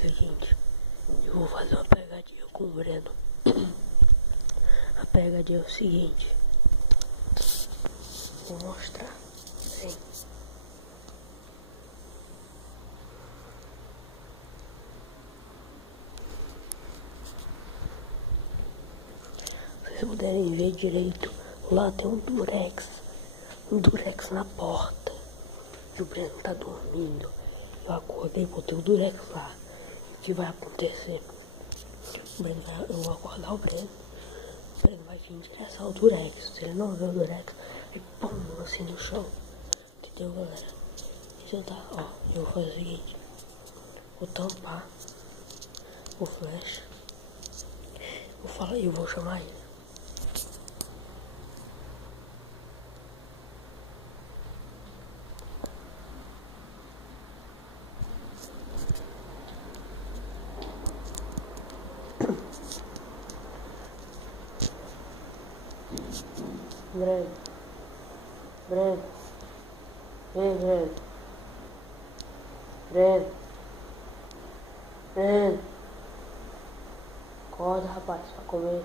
Seguinte, eu vou fazer uma pegadinha com o Breno. A pegadinha é o seguinte. Vou mostrar. Sim. Se vocês puderem ver direito, lá tem um durex. Um durex na porta. E o Breno tá dormindo. Eu acordei e botei o durex lá. O que vai acontecer? Eu vou acordar o Breno. O Breno vai vir em direção ao durex. Se ele não ver o durex, ele pum, assim no chão. Entendeu, galera? Vou tentar, ó. Eu vou fazer o seguinte. Vou tampar o flash. Vou falar e eu vou chamar ele. Breno. Breno. Vem, Breno. Breno. Breno. Acorda, rapaz, pra comer.